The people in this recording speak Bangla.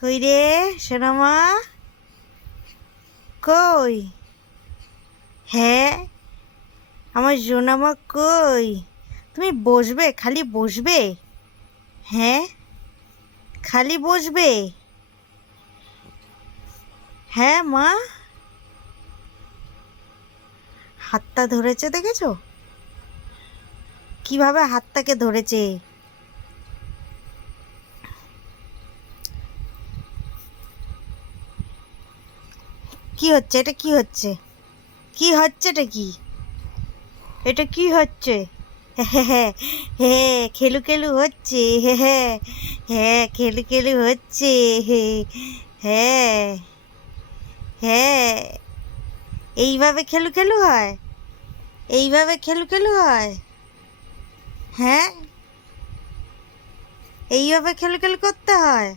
কই রে সোনামা? কই? হ্যাঁ আমার সোনামা কই? তুমি বসবে, খালি বসবে? হ্যাঁ খালি বসবে? হ্যাঁ মা? হাতটা ধরেছে দেখেছ? কীভাবে হাতটাকে ধরেছে? কি হচ্ছে? এটা কি হচ্ছে? কি হচ্ছে এটা কি? এটা কি হচ্ছে? হ্যাঁ খেলু খেলু হচ্ছে হ্যাঁ হ্যাঁ খেলু খেলু হচ্ছে, হে হ্যাঁ হ্যাঁ এইভাবে খেলু খেলু হয়? এইভাবে খেলু খেলু হয়? হ্যাঁ? এইভাবে খেলু খেলু করতে হয়?